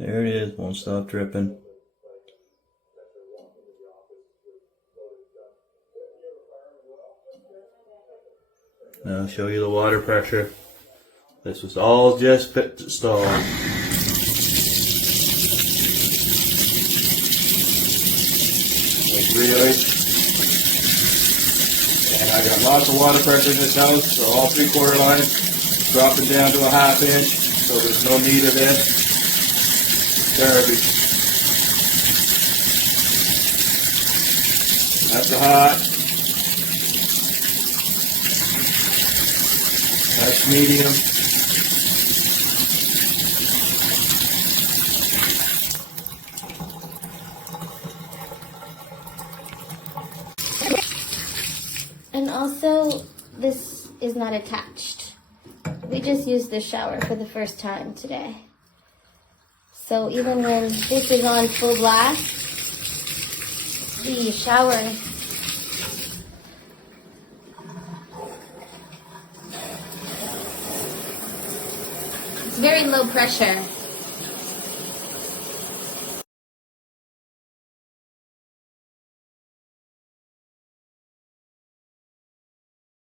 There it is, won't stop dripping. Now I'll show you the water pressure. This was all just fit installed. Like really. And I got lots of water pressure in this house, so all 3/4 lines dropping down to a 1/2 inch, so there's no need of this garbage. That's a hot. That's medium. And also, this is not attached. We just used the shower for the first time today. So even when this is on full blast, the shower it's very low pressure.